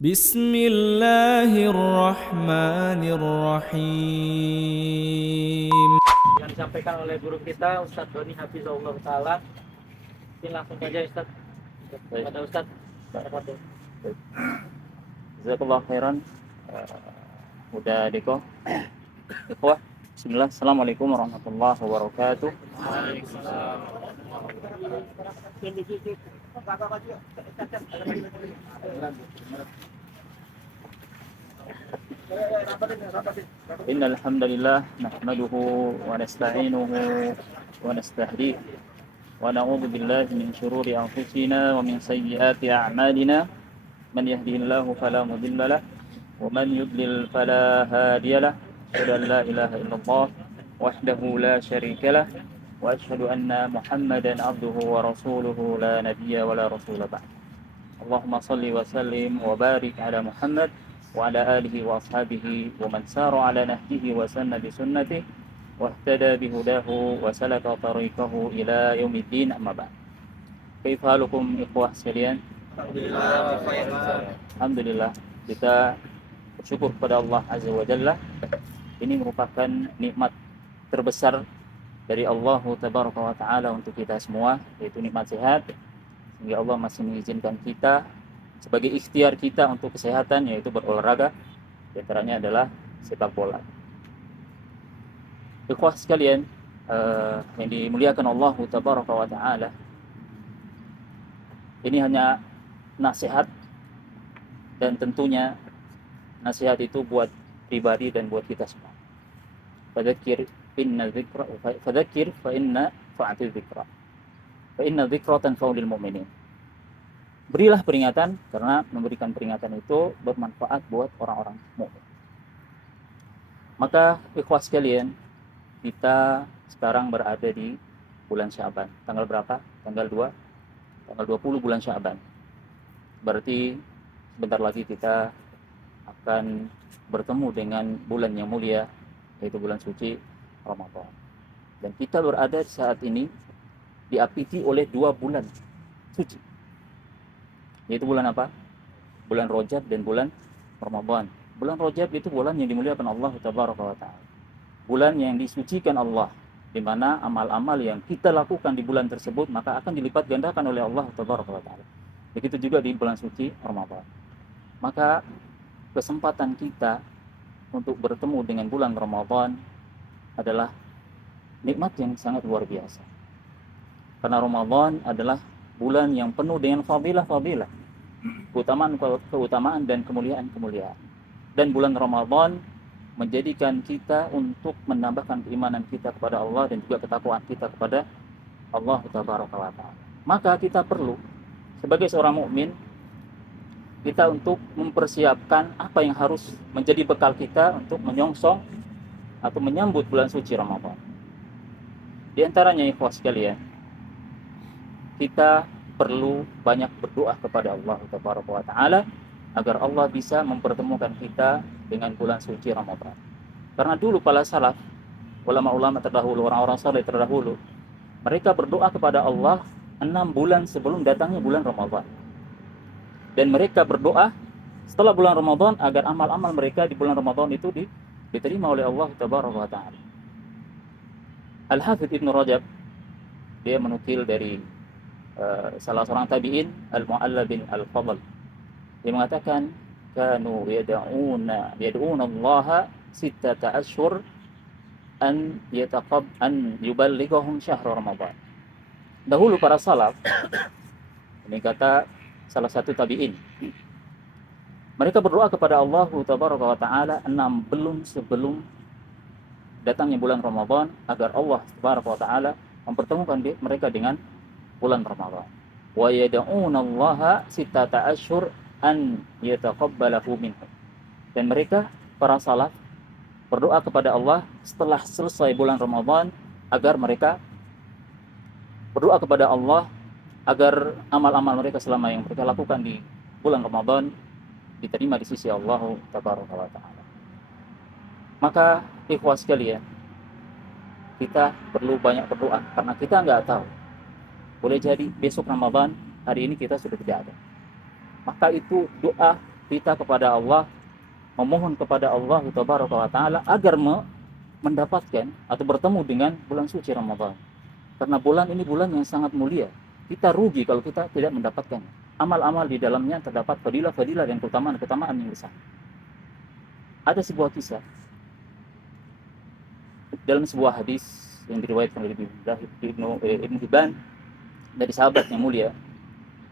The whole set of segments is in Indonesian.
Bismillahirrahmanirrahim. Yang disampaikan oleh guru kita Ustadz Doni Hafizahullah Ta'ala. Mungkin langsung saja Ustadz. Kepada Ustadz. Jazakallah khairan. Udah Deko. Ikhwah, bismillah. Assalamualaikum warahmatullahi wabarakatuh. Innal hamdalillah nahmaduhu wa nasta'inuhu wa nastahdiih wa na'udzu billahi min shururi anfusina wa min sayyiati a'malina. Man yahdihillahu fala mudilla lahu wa man yudlil fala hadiya lahu. Asyhadu an la ilaha illallah wahdahu la syarika lahu wa asyhadu anna Muhammadan abduhu wa rasuluhu la nabiyya wa la rasula ba'd. Allahumma shalli wa sallim wa barik ala Muhammad wa ala alihi wa ashabihi wa man sara ala nahjihi wa sanna bi sunnatihi wa ihtada bi hudahu wa salaka tariqahu ila yaumiddin, amma ba'd. Kaifa halukum ikhwah sekalian? Alhamdulillah, kita bersyukur kepada Allah Azza wa Jalla. Ini merupakan nikmat terbesar dari Allah Tabaraka wa Ta'ala untuk kita semua, yaitu nikmat sehat, sehingga Allah masih mengizinkan kita sebagai ikhtiar kita untuk kesehatan, yaitu berolahraga. Di antaranya adalah sepak bola. Ikhwah sekalian yang dimuliakan Allah Tabaraka wa Ta'ala, ini hanya nasihat, dan tentunya nasihat itu buat pribadi dan buat kita semua. Fadzakir fa inna fa'atil dzikra. Fa inna dzikra tanfa'ul mu'minin. Berilah peringatan, karena memberikan peringatan itu bermanfaat buat orang-orang mukmin. Maka ikhwah sekalian, kita sekarang berada di bulan Sya'ban. Tanggal berapa? Tanggal 20 bulan Sya'ban. Berarti sebentar lagi kita akan bertemu dengan bulan yang mulia, yaitu bulan suci Ramadan. Dan kita berada saat ini diapiti oleh 2 bulan suci, yaitu bulan apa? Bulan Rajab dan bulan Ramadan. Bulan Rajab itu bulan yang dimuliakan Allah Tabaraka wa Ta'ala, bulan yang disucikan Allah, di mana amal-amal yang kita lakukan di bulan tersebut maka akan dilipat gandakan oleh Allah Tabaraka wa Ta'ala. Begitu juga di bulan suci Ramadan. Maka kesempatan kita untuk bertemu dengan bulan Ramadan adalah nikmat yang sangat luar biasa. Karena Ramadan adalah bulan yang penuh dengan fadilah-fadilah, keutamaan dan kemuliaan-kemuliaan. Dan bulan Ramadan menjadikan kita untuk menambahkan keimanan kita kepada Allah dan juga ketakwaan kita kepada Allah Tabaraka wa Ta'ala. Maka kita perlu sebagai seorang mukmin, kita untuk mempersiapkan apa yang harus menjadi bekal kita untuk menyongsong atau menyambut bulan suci Ramadan. Di antaranya ikhwah sekalian, kita perlu banyak berdoa kepada Allah Tabaraka wa Ta'ala agar Allah bisa mempertemukan kita dengan bulan suci Ramadan. Karena dulu para salaf, ulama-ulama terdahulu, orang-orang saleh terdahulu, mereka berdoa kepada Allah 6 bulan sebelum datangnya bulan Ramadan. Dan mereka berdoa setelah bulan Ramadan agar amal-amal mereka di bulan Ramadan itu diterima oleh Allah Tabaraka wa Ta'ala. Al-Hafidz Ibnu Rajab, dia menukil dari salah seorang tabi'in, Al-Mu'alla bin Al-Fadl. Dia mengatakan, kanu yad'una Allah 6 ashhur an yuballighahum syahr Ramadan. Dahulu para salaf, ini kata salah satu tabi'in, mereka berdoa kepada Allah Tabaraka wa Ta'ala 6 bulan sebelum datangnya bulan Ramadan agar Allah Tabaraka wa Ta'ala mempertemukan mereka dengan bulan Ramadan. Wa yad'una Allah 6 ashhur an yataqabbalahu minhum. Dan mereka para salaf berdoa kepada Allah setelah selesai bulan Ramadan agar mereka berdoa kepada Allah agar amal-amal mereka selama yang mereka lakukan di bulan Ramadan diterima di sisi Allah Tabaraka wa Ta'ala. Maka ikhwah sekalian, kita perlu banyak berdoa, karena kita nggak tahu, boleh jadi besok Ramadan, hari ini kita sudah tidak ada. Maka itu doa kita kepada Allah, memohon kepada Allah Tabaraka wa Ta'ala agar mendapatkan atau bertemu dengan bulan suci Ramadan. Karena bulan ini bulan yang sangat mulia. Kita rugi kalau kita tidak mendapatkan. Amal-amal di dalamnya terdapat fadilah-fadilah dan keutamaan-keutamaan yang besar. Ada sebuah kisah dalam sebuah hadis yang diriwayatkan oleh Ibnu Hibban dari sahabat yang mulia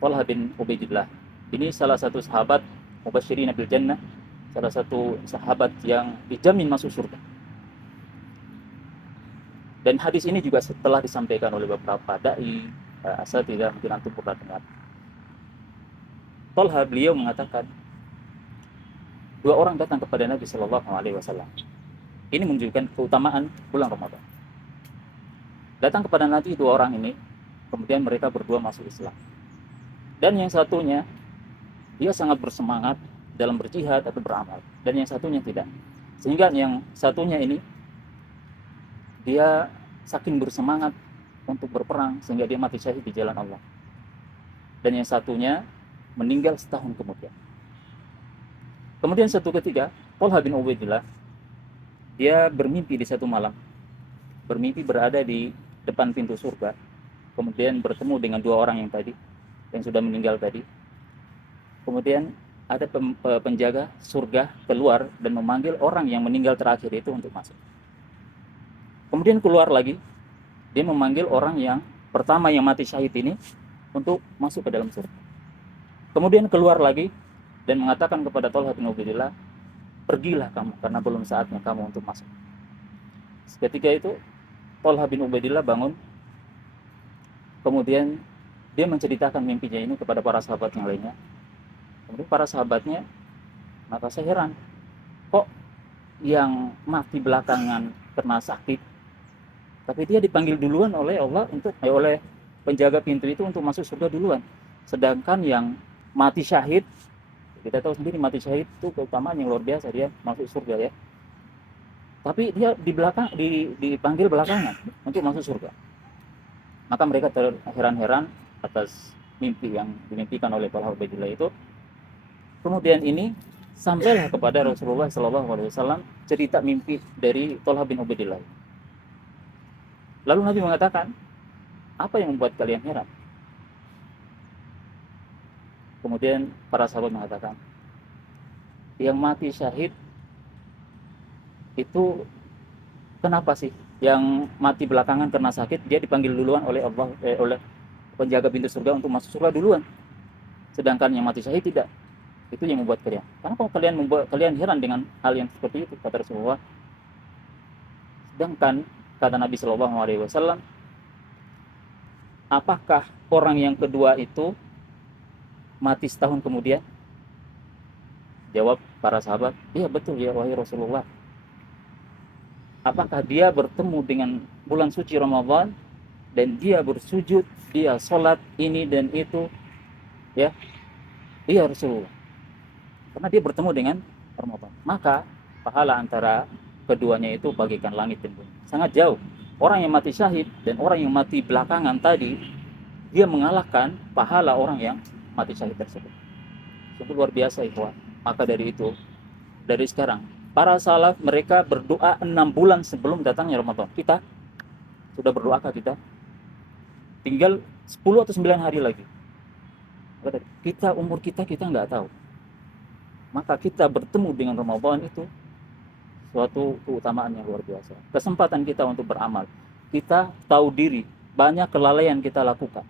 Talha bin Ubaidillah. Ini salah satu sahabat Mubasysyirin bil Jannah, salah satu sahabat yang dijamin masuk surga. Dan hadis ini juga setelah disampaikan oleh beberapa dai asal tidak mungkin antum pernah dengar. Talha beliau mengatakan, dua orang datang kepada Nabi Shallallahu Alaihi Wasallam. Ini menunjukkan keutamaan bulan Ramadan. Datang kepada Nabi dua orang ini, kemudian mereka berdua masuk Islam. Dan yang satunya, dia sangat bersemangat dalam berjihad atau beramal. Dan yang satunya tidak. Sehingga yang satunya ini, dia saking bersemangat untuk berperang, sehingga dia mati syahid di jalan Allah. Dan yang satunya, meninggal setahun kemudian. Kemudian satu ketika, Talha bin Ubaidillah, dia bermimpi di satu malam. Bermimpi berada di depan pintu surga. Kemudian bertemu dengan dua orang yang tadi, yang sudah meninggal tadi. Kemudian ada penjaga surga keluar dan memanggil orang yang meninggal terakhir itu untuk masuk. Kemudian keluar lagi, dia memanggil orang yang pertama yang mati syahid ini untuk masuk ke dalam surga. Kemudian keluar lagi dan mengatakan kepada Talha bin Ubaidillah, pergilah kamu karena belum saatnya kamu untuk masuk. Ketika itu Talha bin Ubaidillah bangun, kemudian dia menceritakan mimpinya ini kepada para sahabat yang lainnya. Kemudian para sahabatnya merasa heran, kok yang mati belakangan karena sakit, tapi dia dipanggil duluan oleh Allah oleh penjaga pintu itu untuk masuk surga duluan. Sedangkan yang mati syahid, kita tahu sendiri mati syahid itu keutamaan yang luar biasa, dia masuk surga ya. Tapi dia dipanggil belakangan untuk masuk surga. Maka mereka terheran-heran atas mimpi yang dimimpikan oleh Talha bin Ubaidillah itu. Kemudian ini sampailah kepada Rasulullah SAW cerita mimpi dari Talha bin Ubaidillah. Lalu Nabi mengatakan, apa yang membuat kalian heran? Kemudian para sahabat mengatakan, yang mati syahid itu kenapa sih? Yang mati belakangan karena sakit, dia dipanggil duluan oleh Allah, oleh penjaga pintu surga untuk masuk surga duluan. Sedangkan yang mati syahid tidak. Itu yang membuat kalian. Kenapa kalian heran dengan hal yang seperti itu? Kata Rasulullah. Sedangkan kata Nabi Shallallahu Alaihi Wasallam, apakah orang yang kedua itu mati setahun kemudian? Jawab para sahabat, iya betul ya wahai Rasulullah. Apakah dia bertemu dengan bulan suci Ramadan dan dia bersujud, dia sholat ini dan itu? Ya, iya Rasulullah. Karena dia bertemu dengan Ramadan. Maka pahala antara keduanya itu bagaikan langit dan bumi. Sangat jauh. Orang yang mati syahid dan orang yang mati belakangan tadi, dia mengalahkan pahala orang yang mati syahid tersebut. Itu luar biasa ikhwan. Maka dari itu, dari sekarang, para salaf mereka berdoa 6 bulan sebelum datangnya Ramadan. Kita sudah berdoakah kita? Tinggal 10 atau 9 hari lagi. Kita umur kita nggak tahu. Maka kita bertemu dengan Ramadan itu suatu keutamaan yang luar biasa. Kesempatan kita untuk beramal. Kita tahu diri, banyak kelalaian kita lakukan.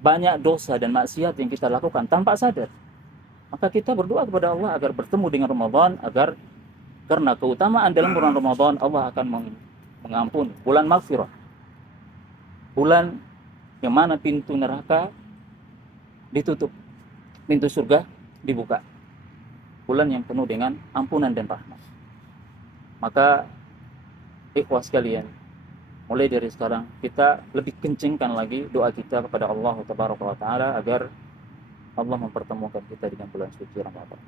Banyak dosa dan maksiat yang kita lakukan tanpa sadar. Maka kita berdoa kepada Allah agar bertemu dengan Ramadan, agar karena keutamaan dalam bulan Ramadan Allah akan mengampuni. Bulan maghfirah. Bulan yang mana pintu neraka ditutup, pintu surga dibuka. Bulan yang penuh dengan ampunan dan rahmat. Maka ikhwah sekalian, mulai dari sekarang kita lebih kencengkan lagi doa kita kepada Allah Tabaraka wa Ta'ala agar Allah mempertemukan kita dengan bulan suci Ramadan.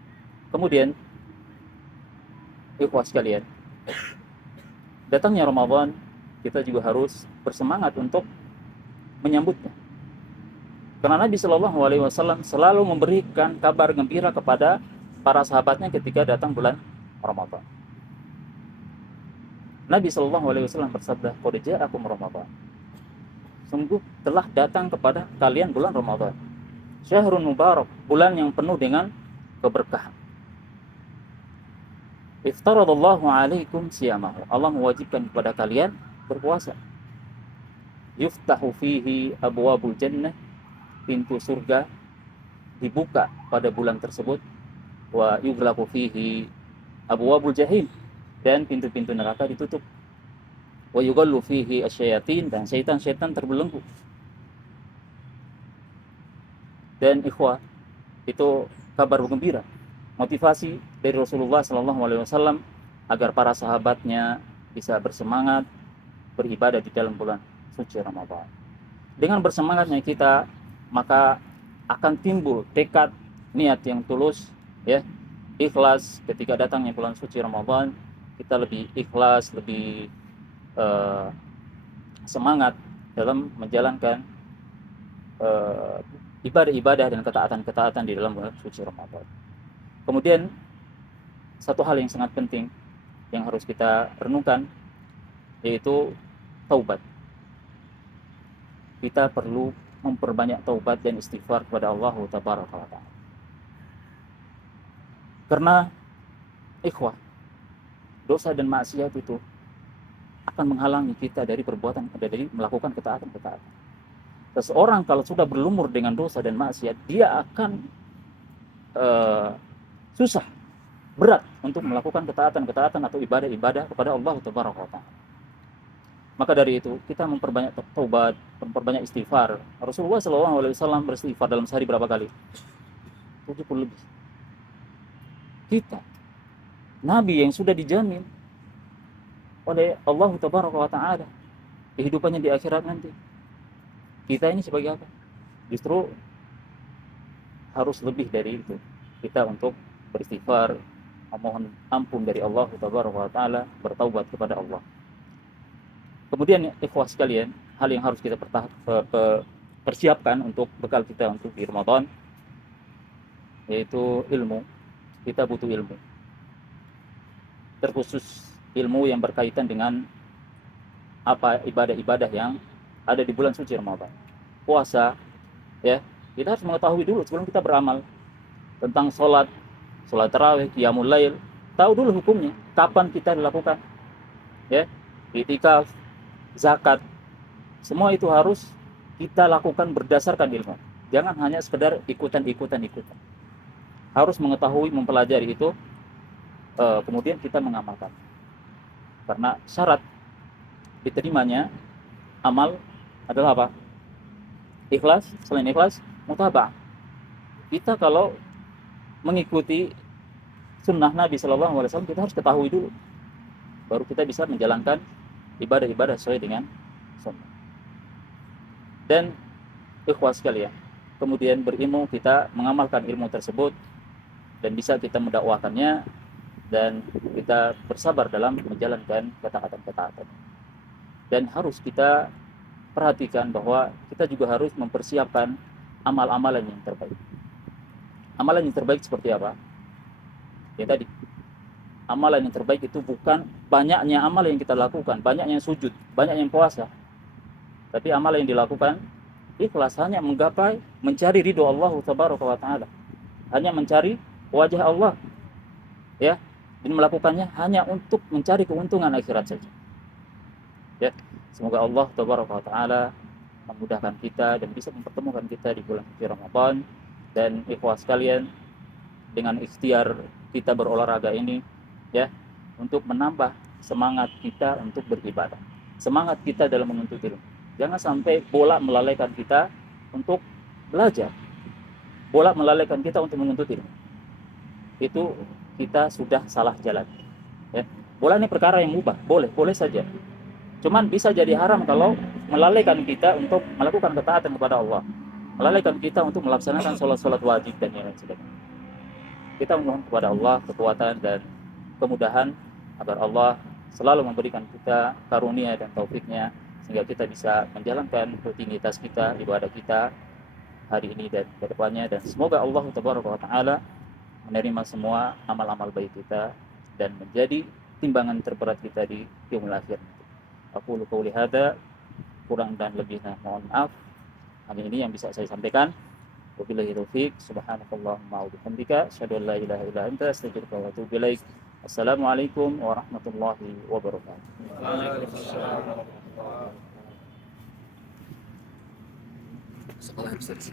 Kemudian ikhwah sekalian, datangnya Ramadan kita juga harus bersemangat untuk menyambutnya. Karena Nabi Shallallahu Alaihi Wasallam selalu memberikan kabar gembira kepada para sahabatnya ketika datang bulan Ramadan. Nabi Shallallahu Alaihi Wasallam bersabda, "Qad ja'akum Ramadan." Sungguh telah datang kepada kalian bulan Ramadan. Syahrun mubarak, bulan yang penuh dengan keberkahan. Iftaradallahu alaikum siyamahu. Allah mewajibkan kepada kalian berpuasa. Yuftahu fihi abwabul jannah, pintu surga dibuka pada bulan tersebut. Wa yughlaqu fihi abwabul jahim, dan pintu-pintu neraka ditutup. Wa yughallu fihi asyayatin, dan syaitan-syaitan terbelenggu. Dan ikhwah, itu kabar gembira, motivasi dari Rasulullah SAW agar para sahabatnya bisa bersemangat beribadah di dalam bulan suci Ramadan. Dengan bersemangatnya kita, maka akan timbul tekad, niat yang tulus, ya, ikhlas ketika datangnya bulan suci Ramadan. Kita lebih ikhlas, lebih semangat dalam menjalankan ibadah-ibadah dan ketaatan-ketaatan di dalam bulan suci Ramadan. Kemudian satu hal yang sangat penting yang harus kita renungkan, yaitu taubat. Kita perlu memperbanyak taubat dan istighfar kepada Allah Tabaraka wa Ta'ala. Karena ikhwah, dosa dan maksiat itu akan menghalangi kita dari melakukan ketaatan-ketaatan. Seseorang kalau sudah berlumur dengan dosa dan maksiat, dia akan susah, berat untuk melakukan ketaatan-ketaatan atau ibadah-ibadah kepada Allah Tabaraka wa Ta'ala. Maka dari itu kita memperbanyak taubat, memperbanyak istighfar. Rasulullah SAW beristighfar dalam sehari berapa kali? 70 lebih. Kita, Nabi yang sudah dijamin oleh Allah Tabaraka wa Ta'ala kehidupannya di akhirat nanti, kita ini sebagai apa? Justru harus lebih dari itu. Kita untuk beristighfar, memohon ampun dari Allah Tabaraka wa Ta'ala, bertaubat kepada Allah. Kemudian ikhwah sekalian, hal yang harus kita persiapkan untuk bekal kita untuk di Ramadan, yaitu ilmu. Kita butuh ilmu, terkhusus ilmu yang berkaitan dengan apa ibadah-ibadah yang ada di bulan suci Ramadan. Puasa, ya, kita harus mengetahui dulu sebelum kita beramal tentang sholat tarawih, qiyamul lail. Tahu dulu hukumnya, kapan kita dilakukan, ya, i'tikaf, zakat, semua itu harus kita lakukan berdasarkan ilmu. Jangan hanya sekedar ikutan. Harus mengetahui, mempelajari itu, kemudian kita mengamalkan. Karena syarat diterimanya amal adalah apa? Ikhlas. Selain ikhlas, mutaba'ah. Kita kalau mengikuti sunnah Nabi SAW, kita harus ketahui dulu, baru kita bisa menjalankan ibadah-ibadah sesuai dengan sunnah. Dan ikhwas sekalian, kemudian berilmu, kita mengamalkan ilmu tersebut dan bisa kita mendakwakannya, dan kita bersabar dalam menjalankan ketaatan-ketaatan. Dan harus kita perhatikan bahwa kita juga harus mempersiapkan amal-amalan yang terbaik. Amalan yang terbaik seperti apa? Ya tadi, amalan yang terbaik itu bukan banyaknya amal yang kita lakukan, banyaknya sujud, banyak yang puasa, tapi amalan yang dilakukan ikhlas, hanya menggapai, mencari ridho Allah Tabaraka wa Ta'ala, hanya mencari wajah Allah, ya, dan melakukannya hanya untuk mencari keuntungan akhirat saja. Ya, semoga Allah Tabaraka wa Ta'ala memudahkan kita dan bisa mempertemukan kita di bulan suci Ramadan. Dan ikhwah sekalian, dengan ikhtiar kita berolahraga ini, ya, untuk menambah semangat kita untuk beribadah, semangat kita dalam menuntut ilmu. Jangan sampai bola melalaikan kita untuk belajar, bola melalaikan kita untuk menuntut ilmu. Itu kita sudah salah jalan, ya. Bola ini perkara yang mubah, boleh saja. Cuman bisa jadi haram kalau melalaikan kita untuk melakukan ketaatan kepada Allah, melalaikan kita untuk melaksanakan sholat wajib dan yang lain sebagainya. Kita memohon kepada Allah kekuatan dan kemudahan agar Allah selalu memberikan kita karunia dan taufiknya, sehingga kita bisa menjalankan rutinitas kita, ibadah kita hari ini dan kedepannya, dan semoga Allah Taala menerima semua amal-amal baik kita dan menjadi timbangan terberat kita di yaumul akhir. Aku qauli hada, kurang dan lebihnya mohon maaf. Hanya ini yang bisa saya sampaikan. Wabillahi taufiq, subhanakallahumma wa bihamdika, asyhadu an la ilaha illa anta, astaghfiruka wa atubu ilaik. Assalamualaikum warahmatullahi wabarakatuh. Sekolah Ustaz.